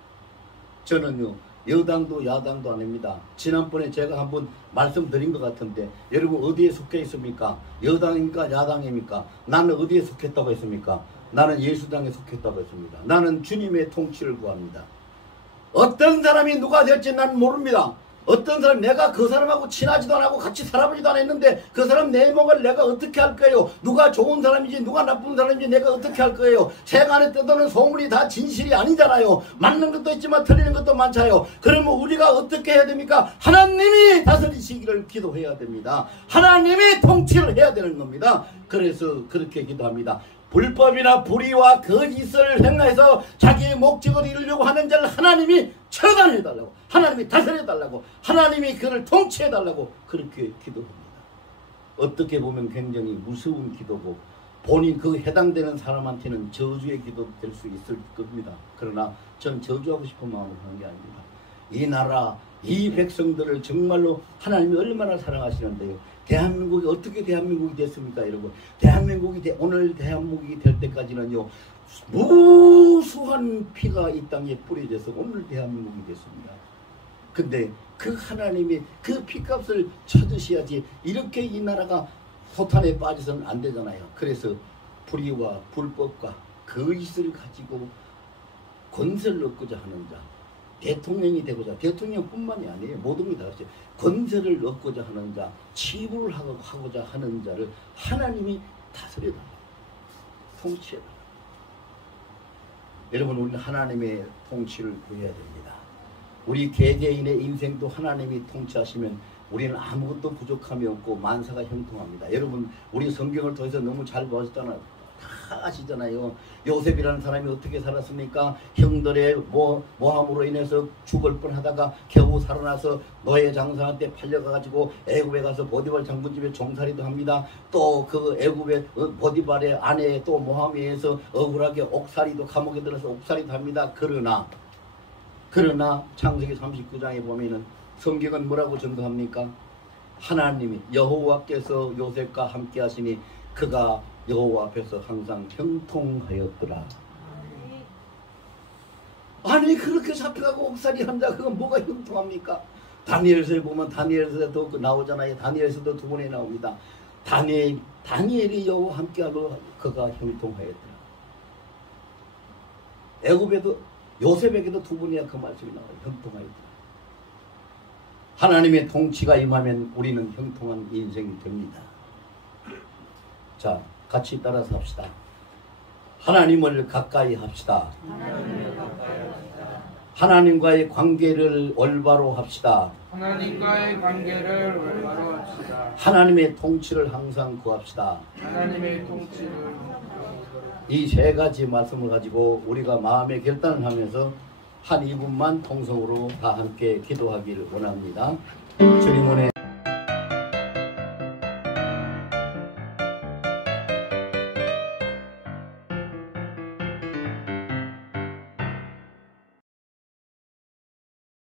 저는요 여당도 야당도 아닙니다. 지난번에 제가 한번 말씀드린 것 같은데 여러분 어디에 속해 있습니까? 여당입니까? 야당입니까? 나는 어디에 속했다고 했습니까? 나는 예수당에 속했다고 했습니다. 나는 주님의 통치를 구합니다. 어떤 사람이 누가 될지 난 모릅니다. 어떤 사람, 내가 그 사람하고 친하지도 않고 같이 살아보지도 않았는데 그 사람 내목을 내가 어떻게 할 거예요? 누가 좋은 사람인지 누가 나쁜 사람인지 내가 어떻게 할 거예요? 세간에 떠도는 소문이 다 진실이 아니잖아요. 맞는 것도 있지만 틀리는 것도 많잖아요. 그러면 우리가 어떻게 해야 됩니까? 하나님이 다스리시기를 기도해야 됩니다. 하나님이 통치를 해야 되는 겁니다. 그래서 그렇게 기도합니다. 불법이나 불의와 거짓을 행해서 자기의 목적을 이루려고 하는 자를 하나님이 처단해달라고, 하나님이 다스려달라고, 하나님이 그를 통치해달라고 그렇게 기도합니다. 어떻게 보면 굉장히 무서운 기도고 본인 그 해당되는 사람한테는 저주의 기도 될 수 있을 겁니다. 그러나 전 저주하고 싶은 마음으로 하는 게 아닙니다. 이 나라, 이 백성들을 정말로 하나님이 얼마나 사랑하시는데요. 대한민국이 어떻게 대한민국이 됐습니까, 여러분? 오늘 대한민국이 될 때까지는요, 무수한 피가 이 땅에 뿌려져서 오늘 대한민국이 됐습니다. 근데 그 하나님이 그 피값을 쳐주셔야지 이렇게 이 나라가 소탄에 빠져서는 안 되잖아요. 그래서 불의와 불법과 거짓을 가지고 권세를 얻고자 하는 자, 대통령이 되고자, 대통령뿐만이 아니에요. 모든 게 다 그렇죠. 권세를 얻고자 하는 자, 치부를 하고자 하는 자를 하나님이 다스려달라, 통치해달라. 여러분, 우리는 하나님의 통치를 구해야 됩니다. 우리 개개인의 인생도 하나님이 통치하시면 우리는 아무것도 부족함이 없고 만사가 형통합니다. 여러분, 우리 성경을 통해서 너무 잘 보셨잖아요. 다 아시잖아요. 요셉이라는 사람이 어떻게 살았습니까? 형들의 모함으로 인해서 죽을 뻔하다가 겨우 살아나서 노예 장사한테 팔려가지고 애굽에 가서 보디발 장군집에 종살이도 합니다. 또 그 애굽의 보디발의 아내의 또 모함에 의해서 억울하게 옥살이도, 감옥에 들어서 옥살이도 합니다. 그러나 창세기 39장에 보면은 성경은 뭐라고 증거합니까? 하나님이 여호와께서 요셉과 함께 하시니 그가 여호와 앞에서 항상 형통하였더라. 아니 그렇게 잡혀가고 옥살이 한다 그건 뭐가 형통합니까? 다니엘서에 보면 다니엘서도 나오잖아요. 다니엘서도 두 번에 나옵니다. 다니엘이 여호와 함께하러 그가 형통하였더라. 애굽에도 요셉에게도 두 번이나 그 말씀이 나와요. 형통하였더라. 하나님의 통치가 임하면 우리는 형통한 인생이 됩니다. 자, 같이 따라서 합시다. 하나님을 가까이 합시다. 하나님과의 관계를 올바로 합시다. 하나님과의 관계를 올바로 합시다. 하나님의 통치를 항상 구합시다. 하나님의 통치를 이 세 가지 말씀을 가지고 우리가 마음의 결단을 하면서 한 2분만 통성으로 다 함께 기도하기를 원합니다. 주님 은혜